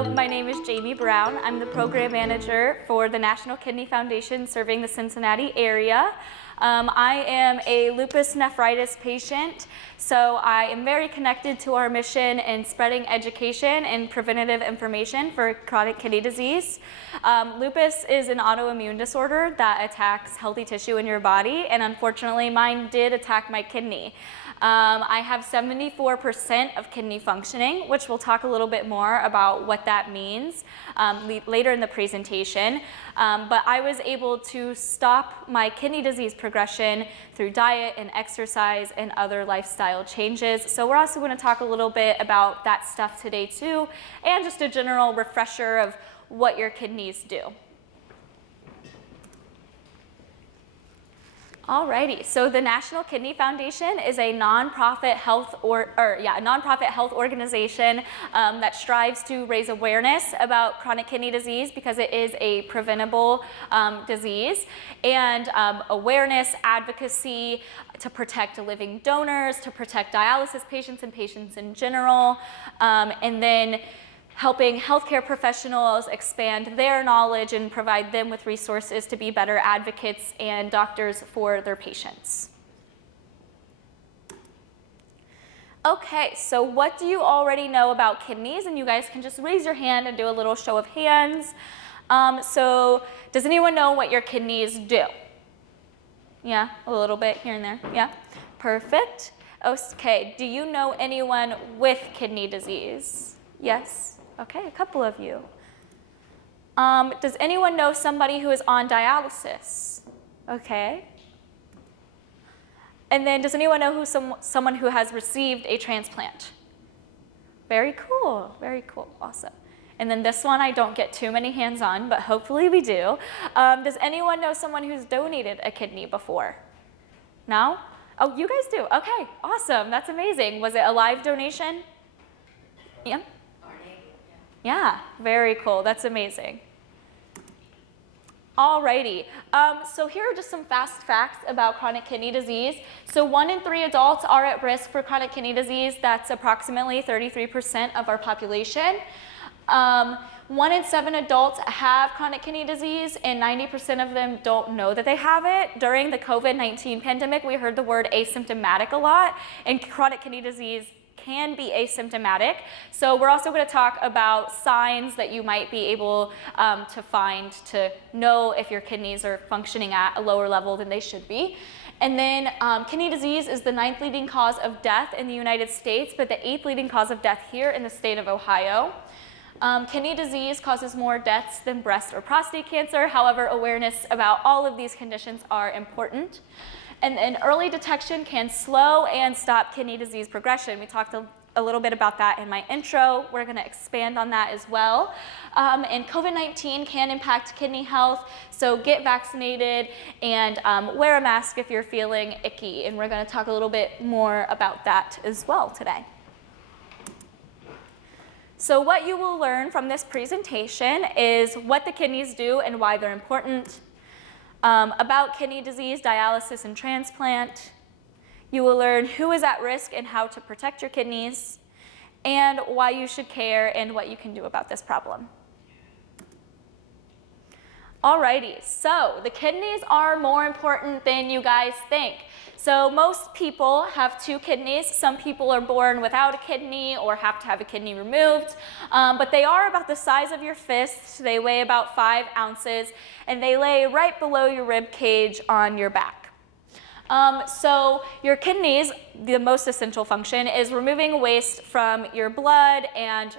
Hello, my name is Jaime Brown. I'm the program manager for the National Kidney Foundation serving the Cincinnati area. I am a lupus nephritis patient, so I am very connected to our mission in spreading education and preventative information for chronic kidney disease. Lupus is an autoimmune disorder that attacks healthy tissue in your body, and unfortunately mine did attack my kidney. I have 74% of kidney functioning, which we'll talk a little bit more about what that means later in the presentation. But I was able to stop my kidney disease progression through diet and exercise and other lifestyle changes. So we're also going to talk a little bit about that stuff today too, and just a general refresher of what your kidneys do. Alrighty, so the National Kidney Foundation is a nonprofit health organization that strives to raise awareness about chronic kidney disease because it is a preventable disease, and awareness, advocacy to protect living donors, to protect dialysis patients and patients in general, and then helping healthcare professionals expand their knowledge and provide them with resources to be better advocates and doctors for their patients. Okay, so what do you already know about kidneys? And you guys can just raise your hand and do a little show of hands. So does anyone know what your kidneys do? Yeah, a little bit here and there. Yeah, perfect. Okay, do you know anyone with kidney disease? Yes? Okay, a couple of you. Does anyone know somebody who is on dialysis? Okay. And then does anyone know someone who has received a transplant? Very cool, awesome. And then this one I don't get too many hands on, but hopefully we do. Does anyone know someone who's donated a kidney before? No? Oh, you guys do, okay, awesome, that's amazing. Was it a live donation? Yeah? Yeah, very cool. That's amazing. Alrighty, so here are just some fast facts about chronic kidney disease. So 1 in 3 adults are at risk for chronic kidney disease. That's approximately 33% of our population. 1 in 7 adults have chronic kidney disease, and 90% of them don't know that they have it. During the COVID-19 pandemic, we heard the word asymptomatic a lot, and chronic kidney disease can be asymptomatic. So we're also going to talk about signs that you might be able to find to know if your kidneys are functioning at a lower level than they should be. And then kidney disease is the 9th leading cause of death in the United States, but the 8th leading cause of death here in the state of Ohio. Kidney disease causes more deaths than breast or prostate cancer. However, awareness about all of these conditions are important. And early detection can slow and stop kidney disease progression. We talked a little bit about that in my intro. We're going to expand on that as well. And COVID-19 can impact kidney health, so get vaccinated and wear a mask if you're feeling icky. And we're going to talk a little bit more about that as well today. So what you will learn from this presentation is what the kidneys do and why they're important. About kidney disease, dialysis, and transplant. You will learn who is at risk and how to protect your kidneys, and why you should care and what you can do about this problem. Alrighty, so the kidneys are more important than you guys think. So most people have 2 kidneys. Some people are born without a kidney or have to have a kidney removed, but they are about the size of your fist. They weigh about 5 ounces, and they lay right below your rib cage on your back. So your kidneys, the most essential function is removing waste from your blood and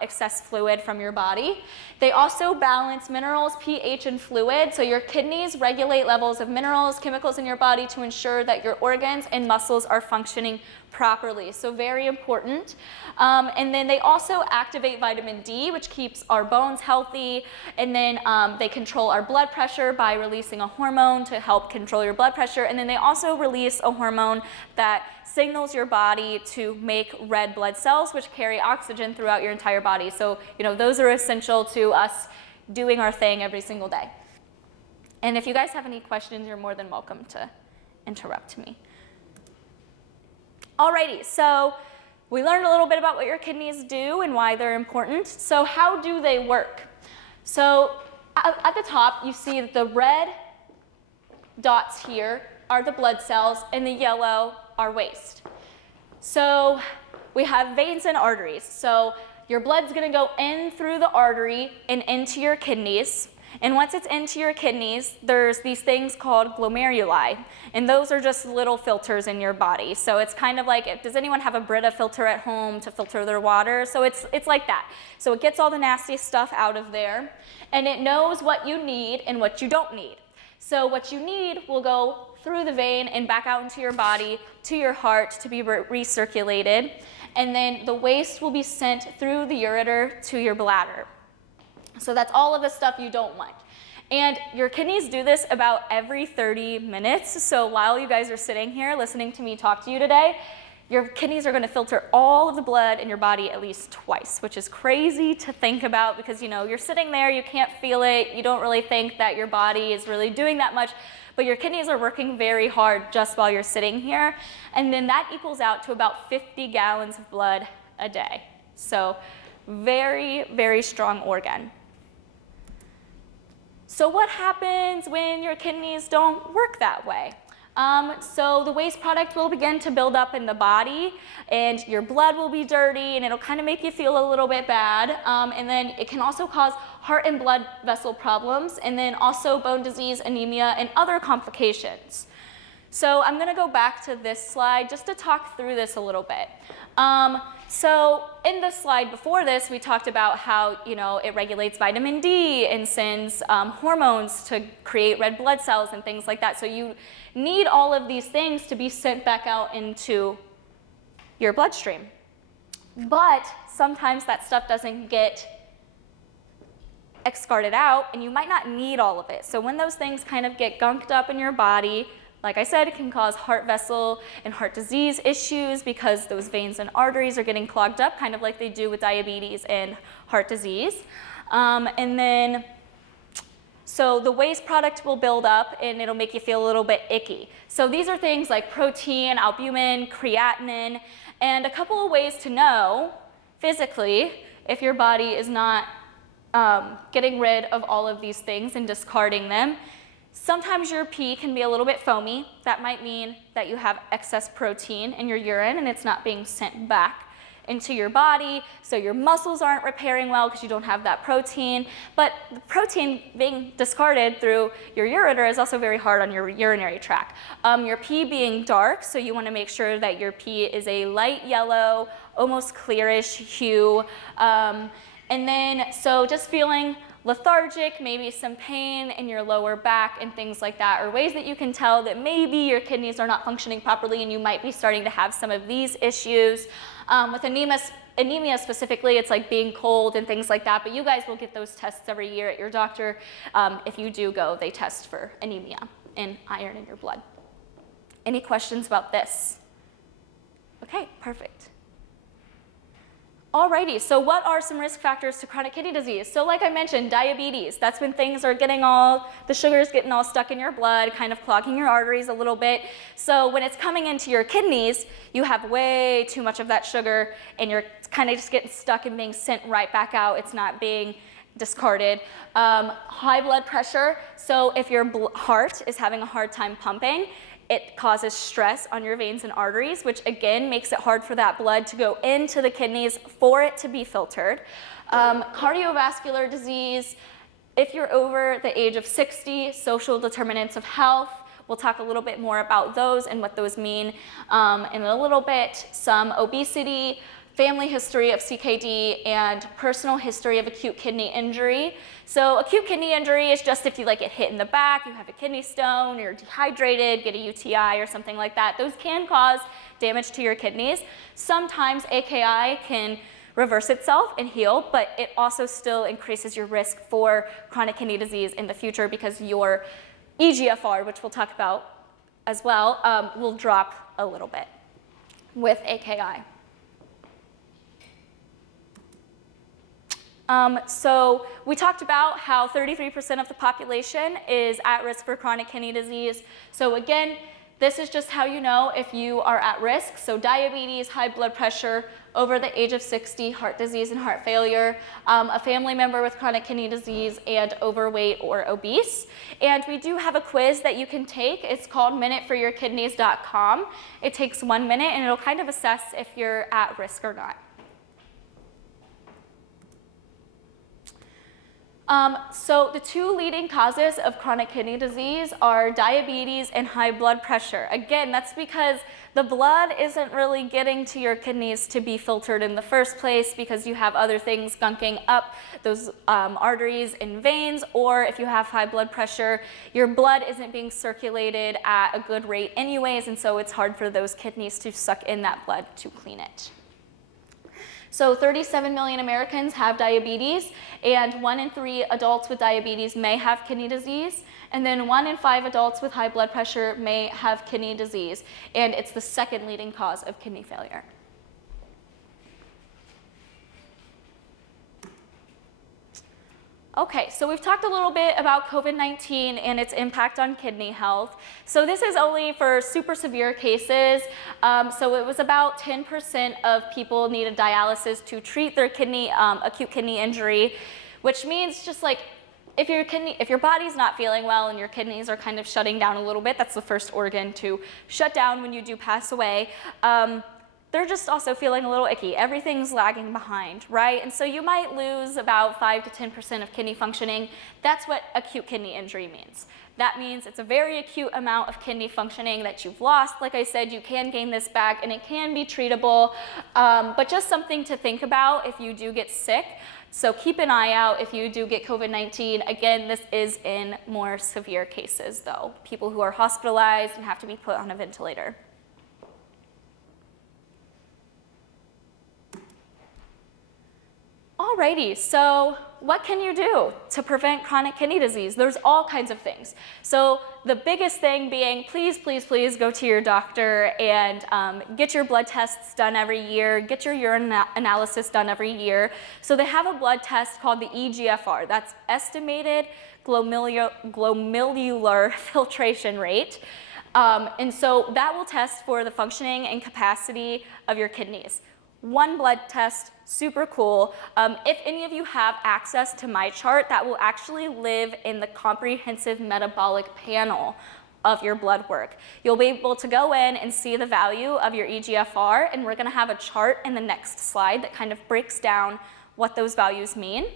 excess fluid from your body. They also balance minerals, pH, and fluid. So your kidneys regulate levels of minerals, chemicals in your body to ensure that your organs and muscles are functioning properly. So very important. And then they also activate vitamin D, which keeps our bones healthy. And then they control our blood pressure by releasing a hormone to help control your blood pressure. And then they also release a hormone that signals your body to make red blood cells, which carry oxygen throughout your entire body. So, those are essential to us doing our thing every single day. And if you guys have any questions, you're more than welcome to interrupt me. Alrighty, so We learned a little bit about what your kidneys do and why they're important. So how do they work? So at the top, you see the red dots here are the blood cells, and the yellow are waste. So we have veins and arteries. So your blood's going to go in through the artery and into your kidneys. And once it's into your kidneys, there's these things called glomeruli. And those are just little filters in your body. So it's kind of like, does anyone have a Brita filter at home to filter their water? So it's like that. So it gets all the nasty stuff out of there. And it knows what you need and what you don't need. So what you need will go through the vein and back out into your body, to your heart to be recirculated. And then the waste will be sent through the ureter to your bladder. So that's all of the stuff you don't want. And your kidneys do this about every 30 minutes. So while you guys are sitting here listening to me talk to you today, your kidneys are going to filter all of the blood in your body at least twice, which is crazy to think about because, you know, you're sitting there, you can't feel it, you don't really think that your body is really doing that much, but your kidneys are working very hard just while you're sitting here. And then that equals out to about 50 gallons of blood a day. So very, very strong organ. So what happens when your kidneys don't work that way? So the waste product will begin to build up in the body, and your blood will be dirty, and it'll kind of make you feel a little bit bad. And then it can also cause heart and blood vessel problems, and then also bone disease, anemia, and other complications. So I'm going to go back to this slide just to talk through this a little bit. So in the slide before this, we talked about how, you know, it regulates vitamin D and sends hormones to create red blood cells and things like that. So you need all of these things to be sent back out into your bloodstream. But sometimes that stuff doesn't get excreted out, and you might not need all of it. So when those things kind of get gunked up in your body, like I said, it can cause heart vessel and heart disease issues because those veins and arteries are getting clogged up, kind of like they do with diabetes and heart disease. And then, so the waste product will build up and it'll make you feel a little bit icky. So these are things like protein, albumin, creatinine, and a couple of ways to know physically if your body is not getting rid of all of these things and discarding them. Sometimes your pee can be a little bit foamy. That might mean that you have excess protein in your urine and it's not being sent back into your body, so your muscles aren't repairing well because you don't have that protein. But the protein being discarded through your ureter is also very hard on your urinary tract. Your pee being dark, so you want to make sure that your pee is a light yellow, almost clearish hue. And then, so just feeling lethargic, maybe some pain in your lower back and things like that are ways that you can tell that maybe your kidneys are not functioning properly and you might be starting to have some of these issues. With anemia specifically, it's like being cold and things like that, but you guys will get those tests every year at your doctor. If you do go, they test for anemia and iron in your blood. Any questions about this? Okay, perfect. Alrighty, so what are some risk factors to chronic kidney disease? So like I mentioned, diabetes, that's when things are getting the sugar's getting all stuck in your blood, kind of clogging your arteries a little bit. So when it's coming into your kidneys, you have way too much of that sugar and you're kind of just getting stuck and being sent right back out. It's not being discarded. High blood pressure, so if your heart is having a hard time pumping, it causes stress on your veins and arteries, which again makes it hard for that blood to go into the kidneys for it to be filtered. Cardiovascular disease, if you're over the age of 60, social determinants of health, we'll talk a little bit more about those and what those mean in a little bit. Some obesity, family history of CKD, and personal history of acute kidney injury. So acute kidney injury is just if you get hit in the back, you have a kidney stone, you're dehydrated, get a UTI or something like that. Those can cause damage to your kidneys. Sometimes AKI can reverse itself and heal, but it also still increases your risk for chronic kidney disease in the future because your eGFR, which we'll talk about as well, will drop a little bit with AKI. So we talked about how 33% of the population is at risk for chronic kidney disease. So again, This is just how you know if you are at risk. So diabetes, high blood pressure, over the age of 60, heart disease and heart failure, a family member with chronic kidney disease, and overweight or obese. And we do have a quiz that you can take. It's called minuteforyourkidneys.com. It takes 1 minute, and it'll kind of assess if you're at risk or not. So the 2 leading causes of chronic kidney disease are diabetes and high blood pressure. Again, that's because the blood isn't really getting to your kidneys to be filtered in the first place because you have other things gunking up those arteries and veins, or if you have high blood pressure, your blood isn't being circulated at a good rate anyways, and so it's hard for those kidneys to suck in that blood to clean it. So 37 million Americans have diabetes, and 1 in 3 adults with diabetes may have kidney disease, and then 1 in 5 adults with high blood pressure may have kidney disease, and it's the 2nd leading cause of kidney failure. Okay, so we've talked a little bit about COVID-19 and its impact on kidney health. So this is only for super severe cases. So it was about 10% of people needed dialysis to treat their acute kidney injury, which means just like if your body's not feeling well and your kidneys are kind of shutting down a little bit, that's the first organ to shut down when you do pass away. They're just also feeling a little icky. Everything's lagging behind, right? And so you might lose about 5 to 10% of kidney functioning. That's what acute kidney injury means. That means it's a very acute amount of kidney functioning that you've lost. Like I said, you can gain this back and it can be treatable, but just something to think about if you do get sick. So keep an eye out if you do get COVID-19. Again, this is in more severe cases though. People who are hospitalized and have to be put on a ventilator. Alrighty, so what can you do to prevent chronic kidney disease? There's all kinds of things. So the biggest thing being, please, please, please go to your doctor and get your blood tests done every year, get your urine analysis done every year. So they have a blood test called the eGFR. That's estimated glomerular filtration rate. And so that will test for the functioning and capacity of your kidneys. 1 blood test, super cool. If any of you have access to my chart, that will actually live in the comprehensive metabolic panel of your blood work. You'll be able to go in and see the value of your eGFR, and we're gonna have a chart in the next slide that kind of breaks down what those values mean.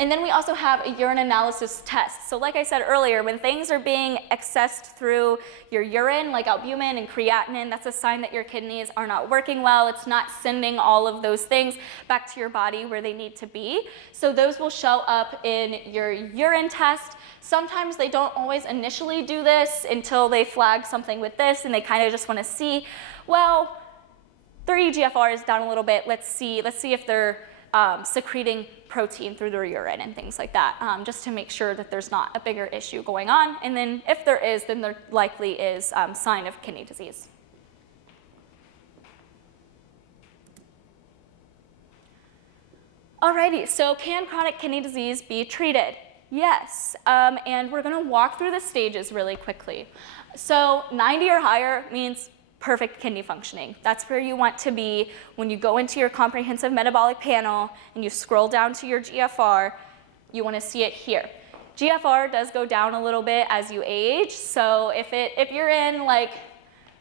And then we also have a urine analysis test. So like I said earlier, when things are being accessed through your urine, like albumin and creatinine, that's a sign that your kidneys are not working well. It's not sending all of those things back to your body where they need to be. So those will show up in your urine test. Sometimes they don't always initially do this until they flag something with this and they kind of just want to see, well, their eGFR is down a little bit. Let's see if they're secreting protein through their urine and things like that, just to make sure that there's not a bigger issue going on. And then if there is, then there likely is sign of kidney disease. Alrighty, so can chronic kidney disease be treated? Yes, and we're gonna walk through the stages really quickly. So 90 or higher means perfect kidney functioning. That's where you want to be when you go into your comprehensive metabolic panel and you scroll down to your GFR, you want to see it here. GFR does go down a little bit as you age, so if you're in like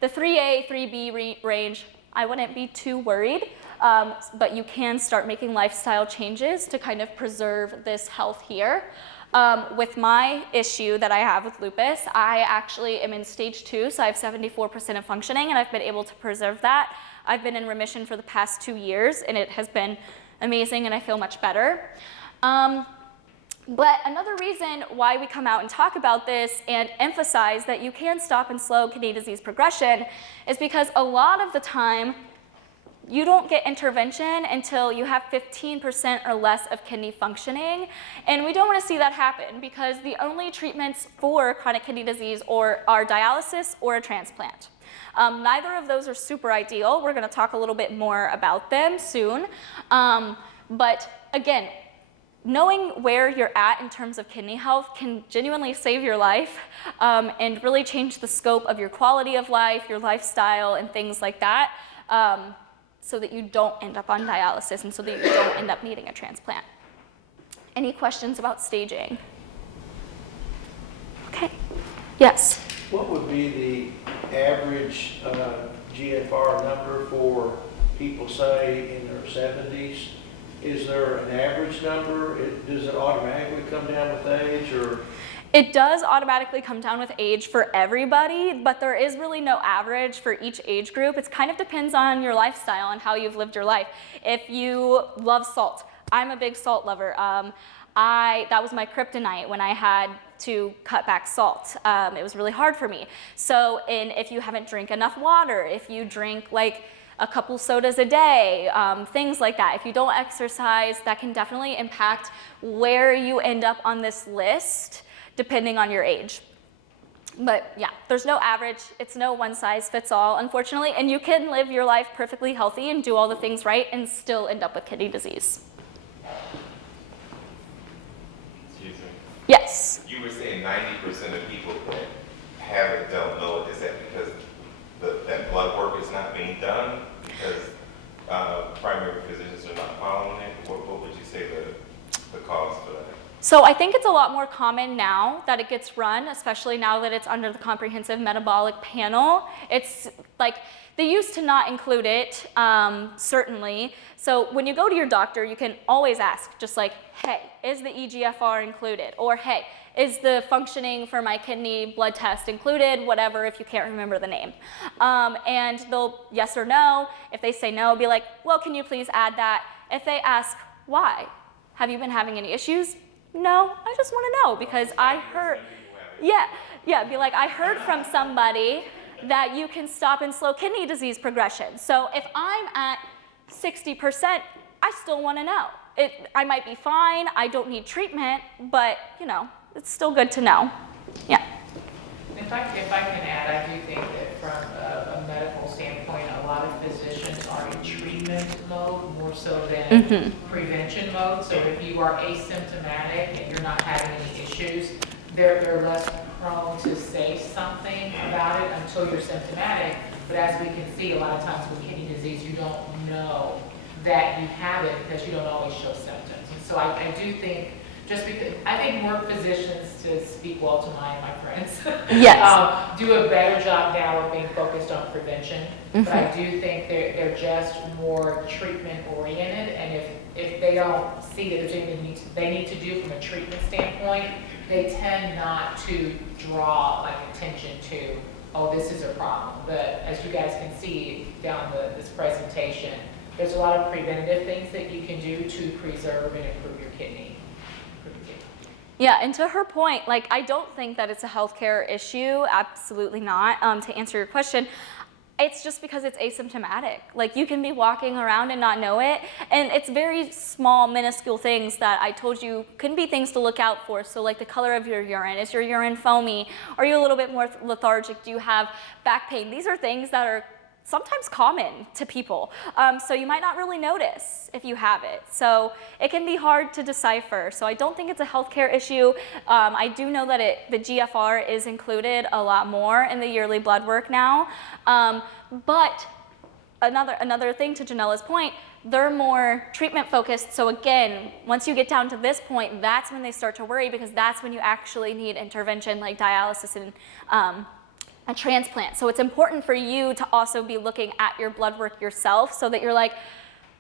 the 3A, 3B range, I wouldn't be too worried, but you can start making lifestyle changes to kind of preserve this health here. With my issue that I have with lupus, I actually am in stage 2, so I have 74% of functioning, and I've been able to preserve that. I've been in remission for the past 2 years, and it has been amazing, and I feel much better. But another reason why we come out and talk about this and emphasize that you can stop and slow kidney disease progression is because a lot of the time, you don't get intervention until you have 15% or less of kidney functioning. And we don't want to see that happen because the only treatments for chronic kidney disease are dialysis or a transplant. Neither of those are super ideal. We're going to talk a little bit more about them soon. But again, knowing where you're at in terms of kidney health can genuinely save your life and really change the scope of your quality of life, your lifestyle, and things like that, so that you don't end up on dialysis and so that you don't end up needing a transplant. Any questions about staging? Okay. Yes? What would be the average GFR number for people, say, in their 70s? Is there an average number? Does it automatically come down with age, or? It does automatically come down with age for everybody, but there is really no average for each age group. It kind of depends on your lifestyle and how you've lived your life. If you love salt, I'm a big salt lover. That was my kryptonite when I had to cut back salt. It was really hard for me. So, if you haven't drank enough water, if you drink like a couple sodas a day, things like that. If you don't exercise, that can definitely impact where you end up on this list, depending on your age. But yeah, there's no average. It's no one size fits all, unfortunately, and you can live your life perfectly healthy and do all the things right and still end up with kidney disease. Excuse me. Yes. You were saying 90% of people that have it don't know it. Is that because that blood work is not being done? Because primary physicians are not following it? What would you say the cause for that? So I think it's a lot more common now that it gets run, especially now that it's under the comprehensive metabolic panel. It's like, they used to not include it, certainly. So when you go to your doctor, you can always ask, just like, hey, is the eGFR included? Or hey, is the functioning for my kidney blood test included? Whatever, if you can't remember the name. And they'll yes or no. If they say no, be like, well, can you please add that? If they ask, why? Have you been having any issues? No, I just want to know because I heard, be like, I heard from somebody that you can stop and slow kidney disease progression. So if I'm at 60%, I still want to know. I might be fine, I don't need treatment, but you know, it's still good to know. Yeah. If I can add, I do think that from a medical standpoint, a lot of physicians are in treatment mode more so than prevention mode. So if you are asymptomatic and you're not having any issues, they're less prone to say something about it until you're symptomatic. But as we can see, a lot of times with kidney disease, you don't know that you have it because you don't always show symptoms. And so I do think, just because I think more physicians, to speak well to my friends, yes. Do a better job now of being focused on prevention. But I do think they're just more treatment oriented, and if they don't see that there's anything they need to do from a treatment standpoint, they tend not to draw like attention to, oh, this is a problem. But as you guys can see down this presentation, there's a lot of preventative things that you can do to preserve and improve your kidney. Yeah, and to her point, like, I don't think that it's a healthcare issue, absolutely not. To answer your question, it's just because it's asymptomatic. Like, you can be walking around and not know it, and it's very small, minuscule things that I told you can be things to look out for. So like the color of your urine, is your urine foamy? Are you a little bit more lethargic? Do you have back pain? These are things that are sometimes common to people. So you might not really notice if you have it. So it can be hard to decipher. So I don't think it's a healthcare issue. I do know that the GFR is included a lot more in the yearly blood work now. But another thing to Janella's point, they're more treatment focused. So again, once you get down to this point, that's when they start to worry, because that's when you actually need intervention like dialysis and a transplant. So it's important for you to also be looking at your blood work yourself, so that you're like,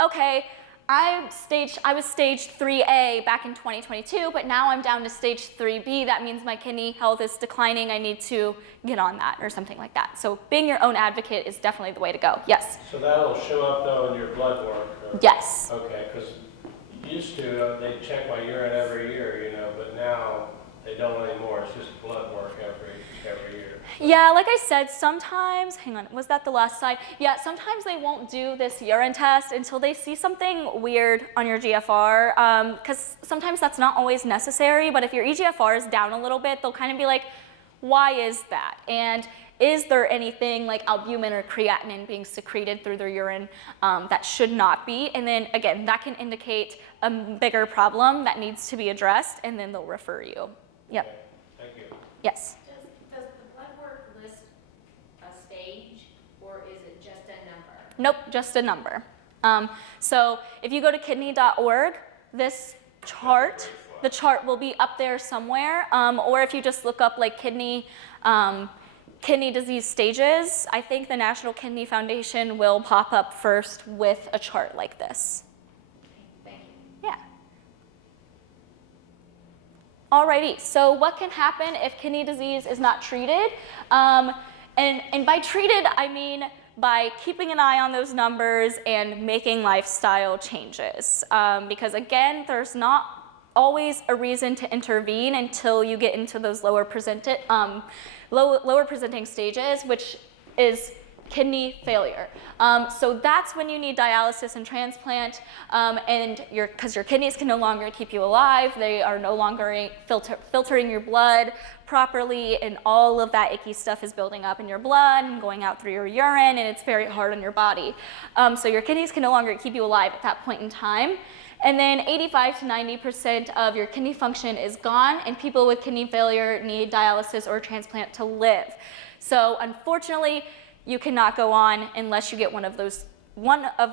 okay, I was stage 3A back in 2022, but now I'm down to stage 3B. That means my kidney health is declining. I need to get on that or something like that. So being your own advocate is definitely the way to go. Yes? So that'll show up though in your blood work? Yes. Okay, because used to, they check my urine every year, you know, but now they don't anymore. It's just blood work every year. Yeah, like I said, sometimes, hang on, was that the last slide? Yeah, sometimes they won't do this urine test until they see something weird on your GFR, because sometimes that's not always necessary, but if your eGFR is down a little bit, they'll kind of be like, why is that? And is there anything like albumin or creatinine being secreted through their urine that should not be? And then again, that can indicate a bigger problem that needs to be addressed, and then they'll refer you. Yep. Thank you. Yes. Does the blood work list a stage, or is it just a number? Nope, just a number. So if you go to kidney.org, this chart, the chart will be up there somewhere, or if you just look up like kidney disease stages, I think the National Kidney Foundation will pop up first with a chart like this. Thank you. Yeah. Alrighty, so what can happen if kidney disease is not treated? And by treated, I mean by keeping an eye on those numbers and making lifestyle changes. Because again, there's not always a reason to intervene until you get into those lower presenting stages, which is kidney failure. So that's when you need dialysis and transplant, and because your kidneys can no longer keep you alive, they are no longer filtering your blood properly, and all of that icky stuff is building up in your blood and going out through your urine, and it's very hard on your body. So your kidneys can no longer keep you alive at that point in time. And then 85 to 90% of your kidney function is gone, and people with kidney failure need dialysis or transplant to live. So unfortunately, you cannot go on unless you get one of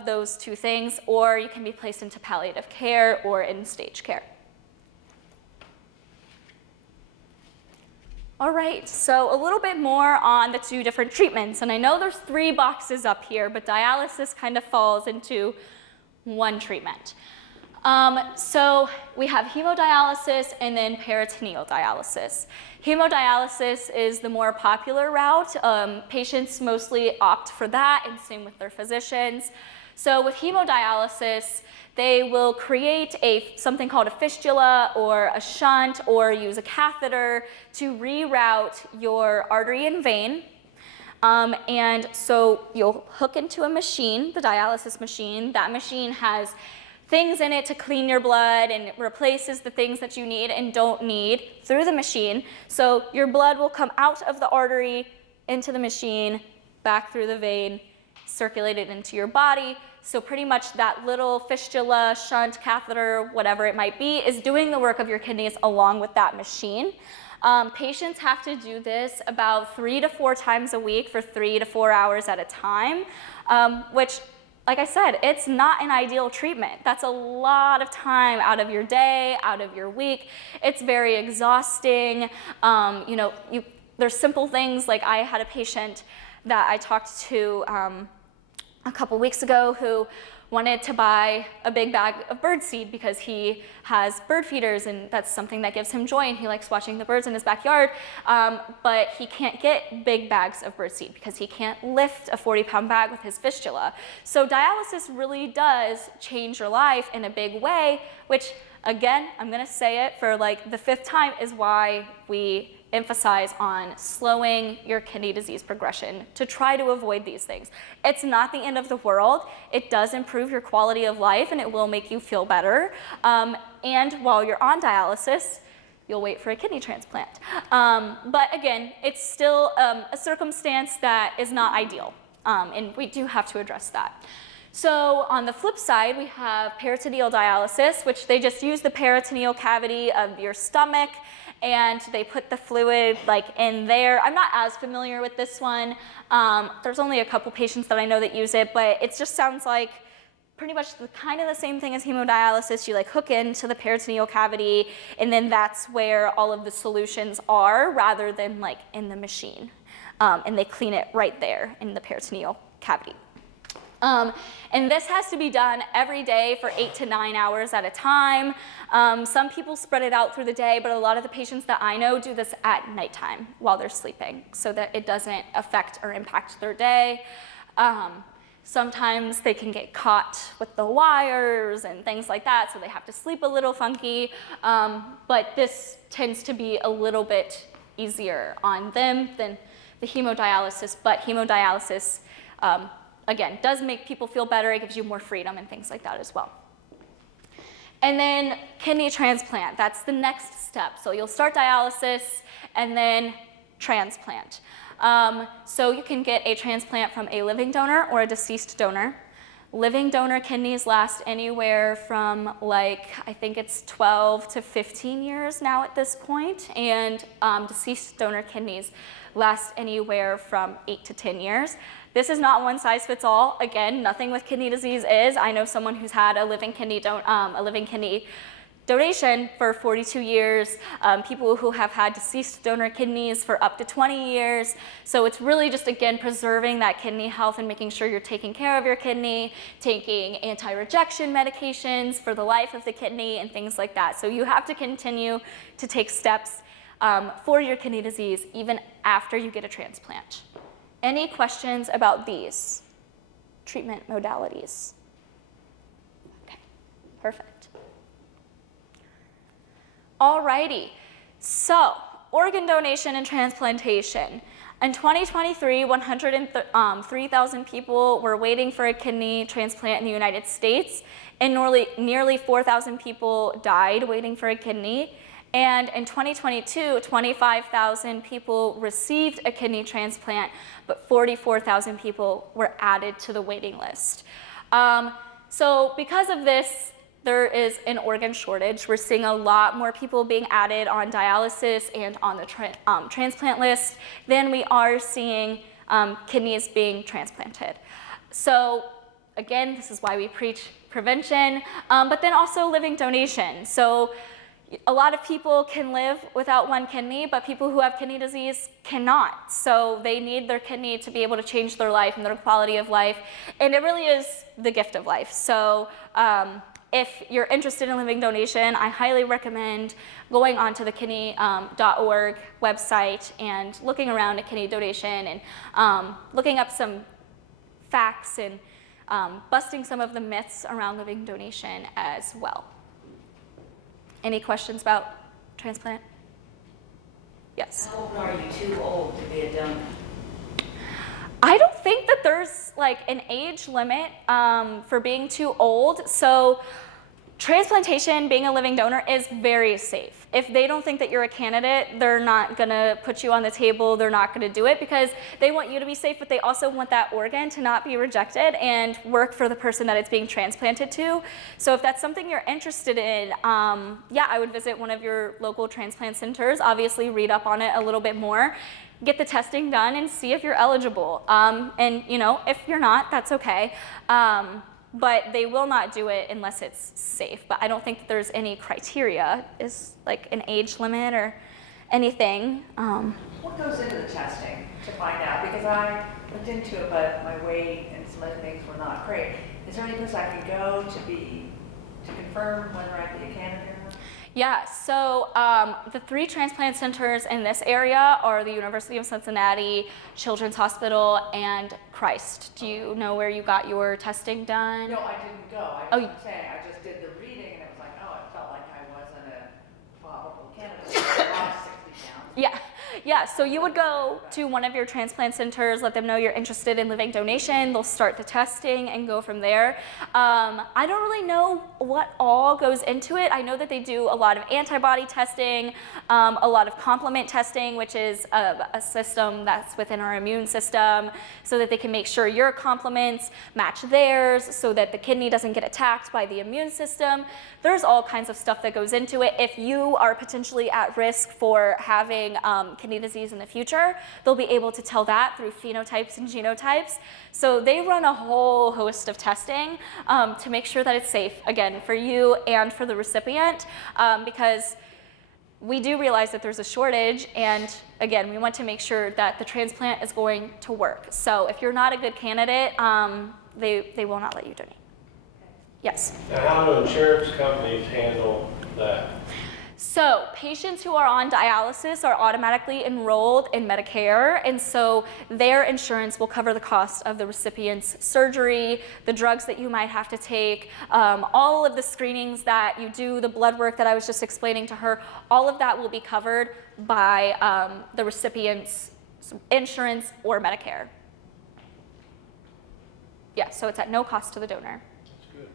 those two things, or you can be placed into palliative care or in stage care. All right, so a little bit more on the two different treatments. And I know there's 3 boxes up here, but dialysis kind of falls into one treatment. So we have hemodialysis and then peritoneal dialysis. Hemodialysis is the more popular route. Patients mostly opt for that, and same with their physicians. So with hemodialysis, they will create something called a fistula or a shunt, or use a catheter to reroute your artery and vein. And so you'll hook into a machine, the dialysis machine. That machine has things in it to clean your blood, and it replaces the things that you need and don't need through the machine. So your blood will come out of the artery, into the machine, back through the vein, circulated into your body. So pretty much that little fistula, shunt, catheter, whatever it might be, is doing the work of your kidneys along with that machine. Patients have to do this about 3 to 4 times a week for 3 to 4 hours at a time, which, like I said, it's not an ideal treatment. That's a lot of time out of your day, out of your week. It's very exhausting. There's simple things like I had a patient that I talked to a couple weeks ago who wanted to buy a big bag of birdseed because he has bird feeders, and that's something that gives him joy, and he likes watching the birds in his backyard, but he can't get big bags of birdseed because he can't lift a 40-pound bag with his fistula. So dialysis really does change your life in a big way, which, again, I'm gonna say it for like the 5th time, is why we emphasize on slowing your kidney disease progression to try to avoid these things. It's not the end of the world. It does improve your quality of life, and it will make you feel better. And while you're on dialysis, you'll wait for a kidney transplant. But again, it's still a circumstance that is not ideal, and we do have to address that. So on the flip side, we have peritoneal dialysis, which they just use the peritoneal cavity of your stomach, and they put the fluid like in there. I'm not as familiar with this one. There's only a couple patients that I know that use it, but it just sounds like pretty much kind of the same thing as hemodialysis. You like hook into the peritoneal cavity, and then that's where all of the solutions are, rather than like in the machine. And they clean it right there in the peritoneal cavity. And this has to be done every day for 8 to 9 hours at a time. Some people spread it out through the day, but a lot of the patients that I know do this at nighttime while they're sleeping, so that it doesn't affect or impact their day. Sometimes they can get caught with the wires and things like that, so they have to sleep a little funky. But this tends to be a little bit easier on them than the hemodialysis, but hemodialysis, again, does make people feel better. It gives you more freedom and things like that as well. And then kidney transplant, that's the next step. So you'll start dialysis and then transplant. So you can get a transplant from a living donor or a deceased donor. Living donor kidneys last anywhere from I think it's 12 to 15 years now at this point, and deceased donor kidneys last anywhere from 8 to 10 years. This is not one size fits all. Again, nothing with kidney disease is. I know someone who's had a living kidney donation for 42 years, people who have had deceased donor kidneys for up to 20 years. So it's really just, again, preserving that kidney health and making sure you're taking care of your kidney, taking anti-rejection medications for the life of the kidney and things like that. So you have to continue to take steps for your kidney disease even after you get a transplant. Any questions about these treatment modalities? Okay, perfect. Alrighty, so organ donation and transplantation. In 2023, 103,000 people were waiting for a kidney transplant in the United States, and nearly 4,000 people died waiting for a kidney. And in 2022, 25,000 people received a kidney transplant, but 44,000 people were added to the waiting list. So because of this, there is an organ shortage. We're seeing a lot more people being added on dialysis and on the transplant list than we are seeing kidneys being transplanted. So again, this is why we preach prevention, but then also living donation. So a lot of people can live without one kidney, but people who have kidney disease cannot. So they need their kidney to be able to change their life and their quality of life. And it really is the gift of life. So if you're interested in living donation, I highly recommend going onto the kidney.org website and looking around at kidney donation and looking up some facts and busting some of the myths around living donation as well. Any questions about transplant? Yes? How old are you too old to be a donor? I don't think that there's an age limit for being too old. So transplantation, being a living donor, is very safe. If they don't think that you're a candidate, they're not gonna put you on the table, they're not gonna do it because they want you to be safe, but they also want that organ to not be rejected and work for the person that it's being transplanted to. So if that's something you're interested in, yeah, I would visit one of your local transplant centers, obviously read up on it a little bit more, get the testing done and see if you're eligible. And if you're not, that's okay. But they will not do it unless it's safe. But I don't think that there's any criteria, is an age limit or anything. What goes into the testing to find out? Because I looked into it, but my weight and some other things were not great. Is there any place I can go to confirm whether I'd be a candidate or not? Yeah, so the 3 transplant centers in this area are the University of Cincinnati, Children's Hospital, and Christ. Do you know where you got your testing done? No, I didn't go. I just did the reading, and it was like, oh, it felt like I wasn't a probable candidate. I lost 60 pounds. Yeah, so you would go to one of your transplant centers, let them know you're interested in living donation, they'll start the testing and go from there. I don't really know what all goes into it. I know that they do a lot of antibody testing, a lot of complement testing, which is a system that's within our immune system, so that they can make sure your complements match theirs, so that the kidney doesn't get attacked by the immune system. There's all kinds of stuff that goes into it. If you are potentially at risk for having kidney disease in the future, they'll be able to tell that through phenotypes and genotypes. So they run a whole host of testing to make sure that it's safe, again, for you and for the recipient, because we do realize that there's a shortage, and again, we want to make sure that the transplant is going to work. So if you're not a good candidate, they will not let you donate. Yes? Now, how do insurance companies handle that? So patients who are on dialysis are automatically enrolled in Medicare, and so their insurance will cover the cost of the recipient's surgery, the drugs that you might have to take, all of the screenings that you do, the blood work that I was just explaining to her, all of that will be covered by the recipient's insurance or Medicare. Yeah, so it's at no cost to the donor. That's good.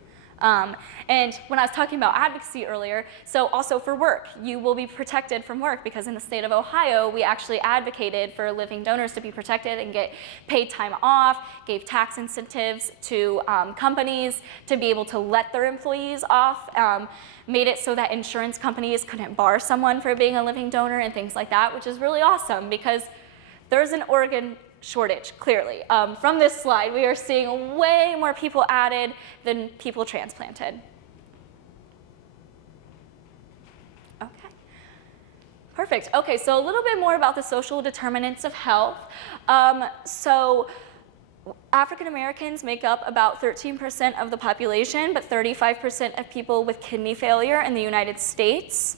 And when I was talking about advocacy earlier, so also for work, you will be protected from work because in the state of Ohio, we actually advocated for living donors to be protected and get paid time off, gave tax incentives to companies to be able to let their employees off, made it so that insurance companies couldn't bar someone for being a living donor and things like that, which is really awesome because there's an organ shortage, clearly. From this slide, we are seeing way more people added than people transplanted. Okay, perfect. Okay, so a little bit more about the social determinants of health. So African Americans make up about 13% of the population, but 35% of people with kidney failure in the United States.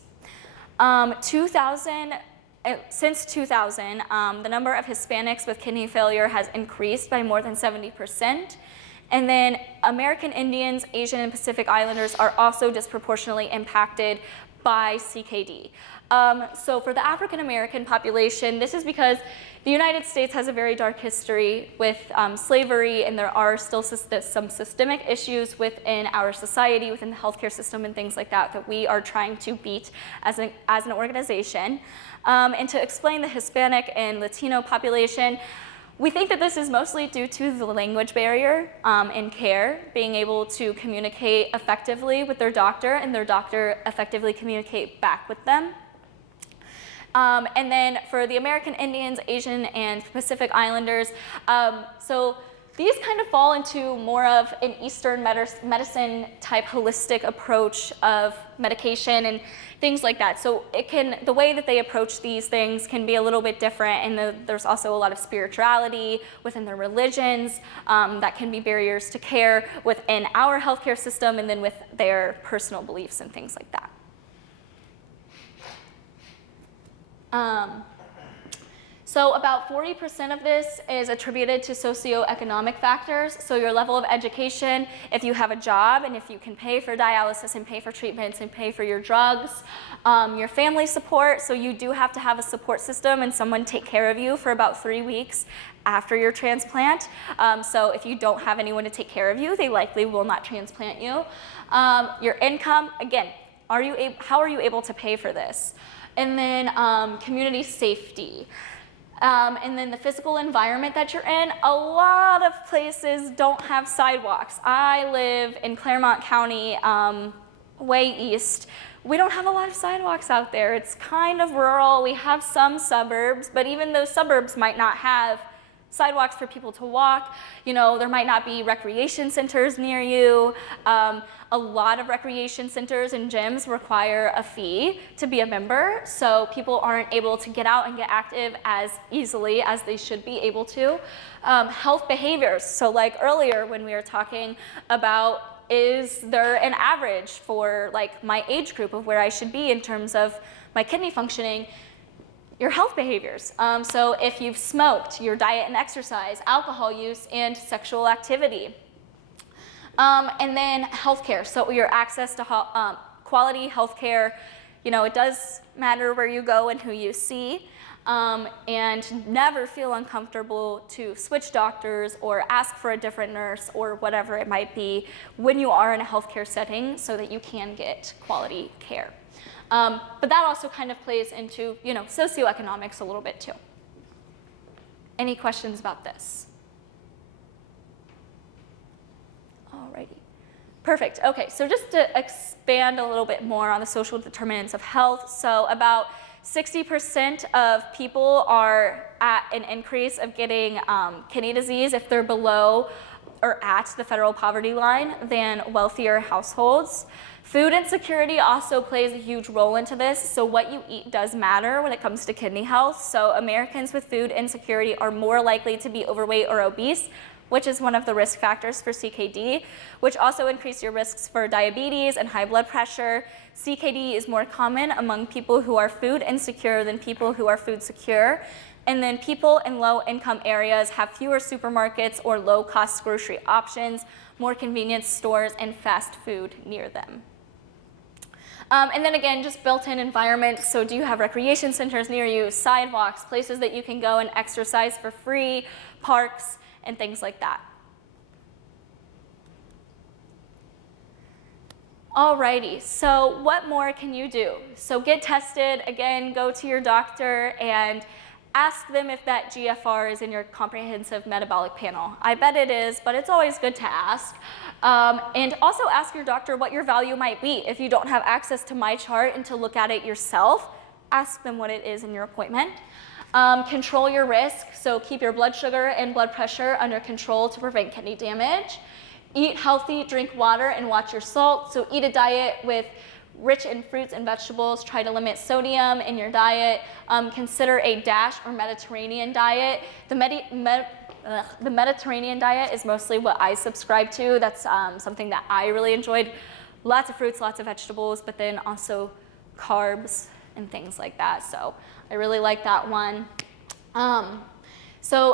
Since 2000, the number of Hispanics with kidney failure has increased by more than 70%. And then American Indians, Asian, and Pacific Islanders are also disproportionately impacted by CKD. So for the African American population, this is because the United States has a very dark history with slavery, and there are still some systemic issues within our society, within the healthcare system and things like that, that we are trying to beat as an organization. And to explain the Hispanic and Latino population, we think that this is mostly due to the language barrier in care, being able to communicate effectively with their doctor and their doctor effectively communicate back with them. And then for the American Indians, Asian, and Pacific Islanders, so these kind of fall into more of an Eastern medicine type holistic approach of medication and things like that. So the way that they approach these things can be a little bit different, and there's also a lot of spirituality within their religions that can be barriers to care within our healthcare system, and then with their personal beliefs and things like that. So about 40% of this is attributed to socioeconomic factors. So your level of education, if you have a job and if you can pay for dialysis and pay for treatments and pay for your drugs, your family support, so you do have to have a support system and someone take care of you for about 3 weeks after your transplant. So if you don't have anyone to take care of you, they likely will not transplant you. Your income, again, how are you able to pay for this? And then community safety. And then the physical environment that you're in. A lot of places don't have sidewalks. I live in Claremont County, way east. We don't have a lot of sidewalks out there. It's kind of rural. We have some suburbs, but even those suburbs might not have sidewalks for people to walk. You know, there might not be recreation centers near you. A lot of recreation centers and gyms require a fee to be a member, so people aren't able to get out and get active as easily as they should be able to. Health behaviors, so like earlier when we were talking about, is there an average for like my age group of where I should be in terms of my kidney functioning? Your health behaviors. So if you've smoked, your diet and exercise, alcohol use, and sexual activity. And then healthcare, so your access to quality healthcare. You know, it does matter where you go and who you see. And never feel uncomfortable to switch doctors or ask for a different nurse or whatever it might be when you are in a healthcare setting so that you can get quality care. But that also kind of plays into, you know, socioeconomics a little bit too. Any questions about this? Alrighty. Perfect. Okay, so just to expand a little bit more on the social determinants of health. So about 60% of people are at an increase of getting kidney disease if they're below or at the federal poverty line than wealthier households. Food insecurity also plays a huge role into this, so what you eat does matter when it comes to kidney health. So Americans with food insecurity are more likely to be overweight or obese, which is one of the risk factors for CKD, which also increase your risks for diabetes and high blood pressure. CKD is more common among people who are food insecure than people who are food secure. And then people in low-income areas have fewer supermarkets or low-cost grocery options, more convenience stores, and fast food near them. And then again, just built-in environment. So do you have recreation centers near you, sidewalks, places that you can go and exercise for free, parks, and things like that. Alrighty, so what more can you do? So get tested, again, go to your doctor and ask them if that GFR is in your comprehensive metabolic panel. I bet it is, but it's always good to ask. And also ask your doctor what your value might be. If you don't have access to my chart and to look at it yourself, ask them what it is in your appointment. Control your risk, so keep your blood sugar and blood pressure under control to prevent kidney damage. Eat healthy, drink water, and watch your salt. So eat a diet rich in fruits and vegetables. Try to limit sodium in your diet. Consider a DASH or Mediterranean diet. The Mediterranean diet is mostly what I subscribe to. That's something that I really enjoyed. Lots of fruits, lots of vegetables, but then also carbs and things like that. So I really like that one.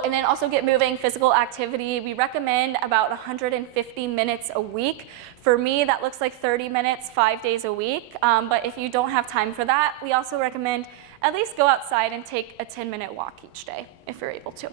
And then also get moving, physical activity. We recommend about 150 minutes a week. For me, that looks like 30 minutes, 5 days a week. But if you don't have time for that, we also recommend at least go outside and take a 10-minute walk each day, if you're able to.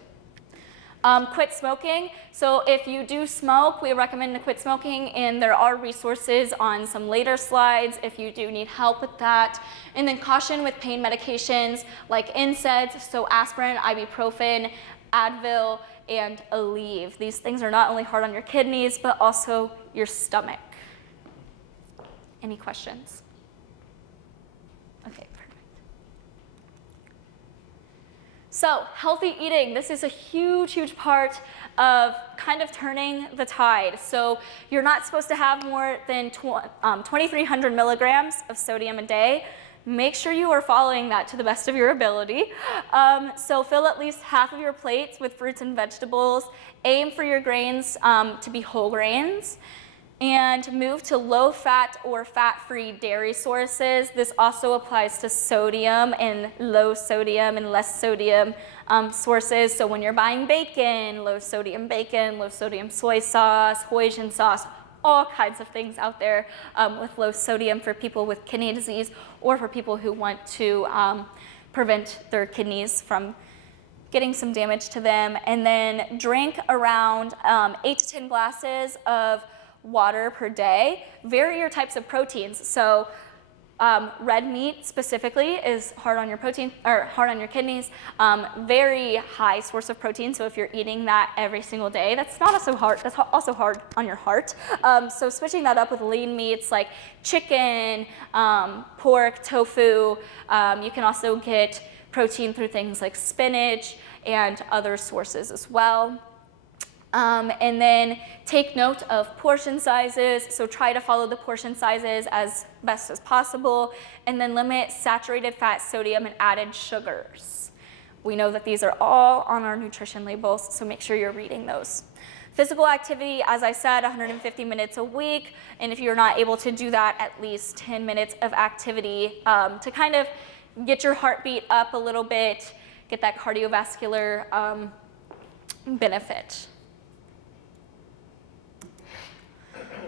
Quit smoking. So if you do smoke, we recommend to quit smoking, and there are resources on some later slides if you do need help with that. And then caution with pain medications like NSAIDs, so aspirin, ibuprofen, Advil, and Aleve. These things are not only hard on your kidneys, but also your stomach. Any questions? Okay, perfect. So healthy eating, this is a huge, huge part of kind of turning the tide. So you're not supposed to have more than 2,300 milligrams of sodium a day. Make sure you are following that to the best of your ability. So fill at least half of your plates with fruits and vegetables. Aim for your grains to be whole grains. And move to low-fat or fat-free dairy sources. This also applies to sodium and low sodium and less sodium sources. So when you're buying bacon, low sodium soy sauce, Hoisin sauce, all kinds of things out there with low sodium for people with kidney disease or for people who want to prevent their kidneys from getting some damage to them. And then drink around 8 to 10 glasses of water per day. Vary your types of proteins. So red meat specifically is hard on your protein or hard on your kidneys. Very high source of protein. So if you're eating that every single day, that's not so hard. That's also hard on your heart. So switching that up with lean meats like chicken, pork, tofu. You can also get protein through things like spinach and other sources as well. And then take note of portion sizes, so try to follow the portion sizes as best as possible, and then limit saturated fat, sodium, and added sugars. We know that these are all on our nutrition labels, so make sure you're reading those. Physical activity, as I said, 150 minutes a week, and if you're not able to do that, at least 10 minutes of activity to kind of get your heartbeat up a little bit, get that cardiovascular benefit.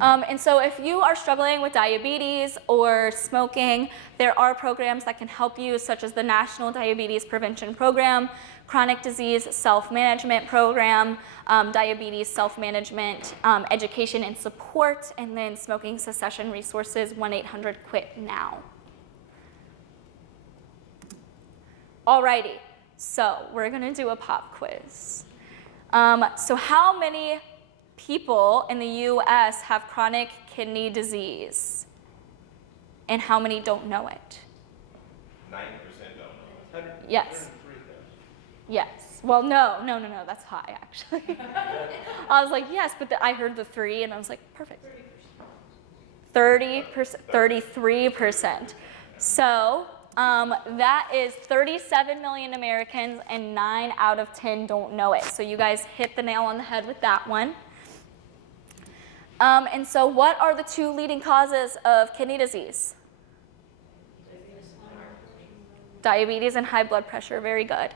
And so if you are struggling with diabetes or smoking, there are programs that can help you, such as the National Diabetes Prevention Program, Chronic Disease Self-Management Program, Diabetes Self-Management Education and Support, and then Smoking Cessation Resources, 1-800-QUIT-NOW. Alrighty, so we're gonna do a pop quiz. So how many people in the US have chronic kidney disease? And how many don't know it? 90% don't know. Yes. Yes. Well, no, that's high, actually. I was like, yes, but I heard the 3, and I was like, perfect. 30%, 33%. So that is 37 million Americans, and 9 out of 10 don't know it. So you guys hit the nail on the head with that one. And so what are the 2 leading causes of kidney disease? Diabetes and high blood pressure. Very good.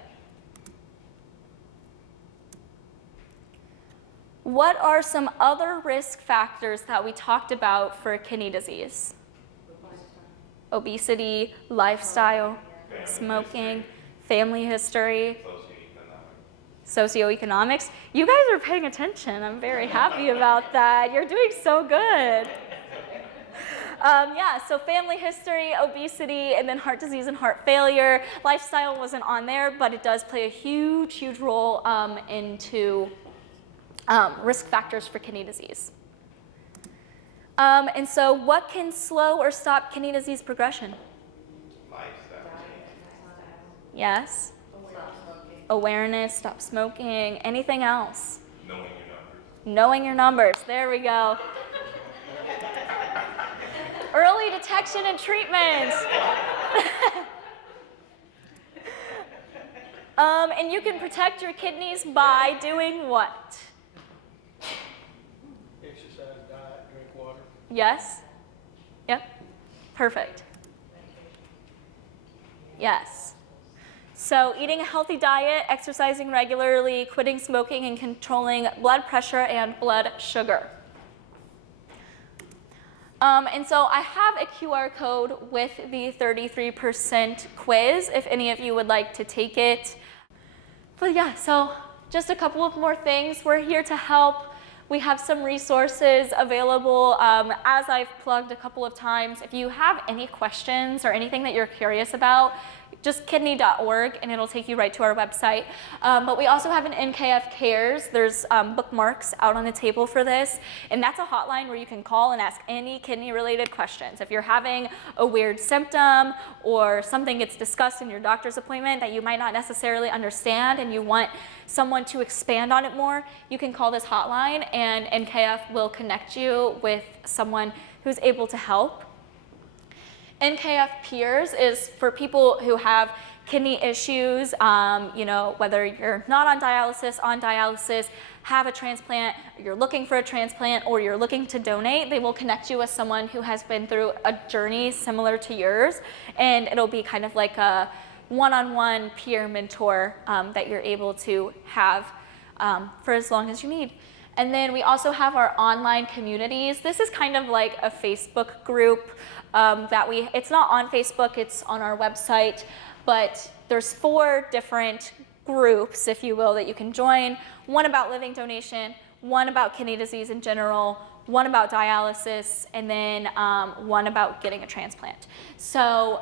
What are some other risk factors that we talked about for kidney disease? Obesity, lifestyle, smoking, family history, socioeconomics. You guys are paying attention. I'm very happy about that. You're doing so good. Yeah, so family history, obesity, and then heart disease and heart failure. Lifestyle wasn't on there, but it does play a huge, huge role into risk factors for kidney disease. And so what can slow or stop kidney disease progression? Lifestyle. Yes. Awareness, stop smoking, anything else? Knowing your numbers. Knowing your numbers, there we go. Early detection and treatment. And you can protect your kidneys by doing what? Exercise, diet, drink water. Yes? Yep. Perfect. Yes. So eating a healthy diet, exercising regularly, quitting smoking, and controlling blood pressure and blood sugar. And so I have a QR code with the 33% quiz if any of you would like to take it. But yeah, so just a couple of more things. We're here to help. We have some resources available. As I've plugged a couple of times, if you have any questions or anything that you're curious about, just kidney.org and it'll take you right to our website. But we also have an NKF Cares. There's bookmarks out on the table for this, and that's a hotline where you can call and ask any kidney-related questions. If you're having a weird symptom or something gets discussed in your doctor's appointment that you might not necessarily understand and you want someone to expand on it more, you can call this hotline and NKF will connect you with someone who's able to help. NKF Peers is for people who have kidney issues, whether you're not on dialysis, have a transplant, you're looking for a transplant, or you're looking to donate. They will connect you with someone who has been through a journey similar to yours, and it'll be kind of like a one-on-one peer mentor that you're able to have for as long as you need. And then we also have our online communities. This is kind of like a Facebook group it's not on Facebook, it's on our website, but there's 4 different groups, if you will, that you can join. One about living donation, one about kidney disease in general, one about dialysis, and then one about getting a transplant. So,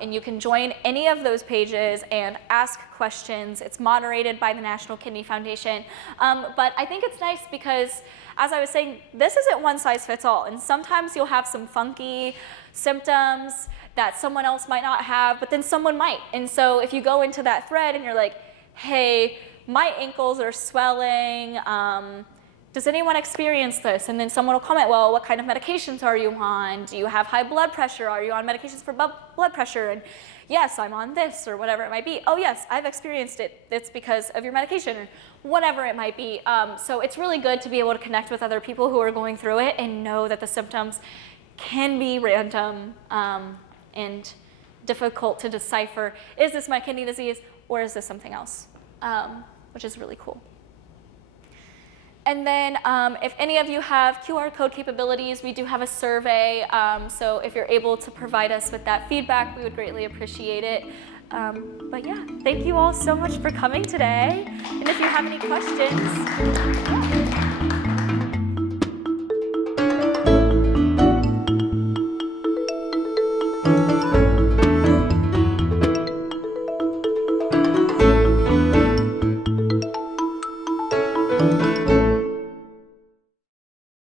and you can join any of those pages and ask questions. It's moderated by the National Kidney Foundation. But I think it's nice because, as I was saying, this isn't one size fits all. And sometimes you'll have some funky symptoms that someone else might not have, but then someone might. And so if you go into that thread and you're like, hey, my ankles are swelling, does anyone experience this? And then someone will comment, well, what kind of medications are you on? Do you have high blood pressure? Are you on medications for blood pressure? And yes, I'm on this, or whatever it might be. Oh yes, I've experienced it. It's because of your medication, or whatever it might be. So it's really good to be able to connect with other people who are going through it and know that the symptoms can be random and difficult to decipher. Is this my kidney disease, or is this something else? Which is really cool. And then if any of you have QR code capabilities, we do have a survey. So if you're able to provide us with that feedback, we would greatly appreciate it. But yeah, thank you all so much for coming today. And if you have any questions,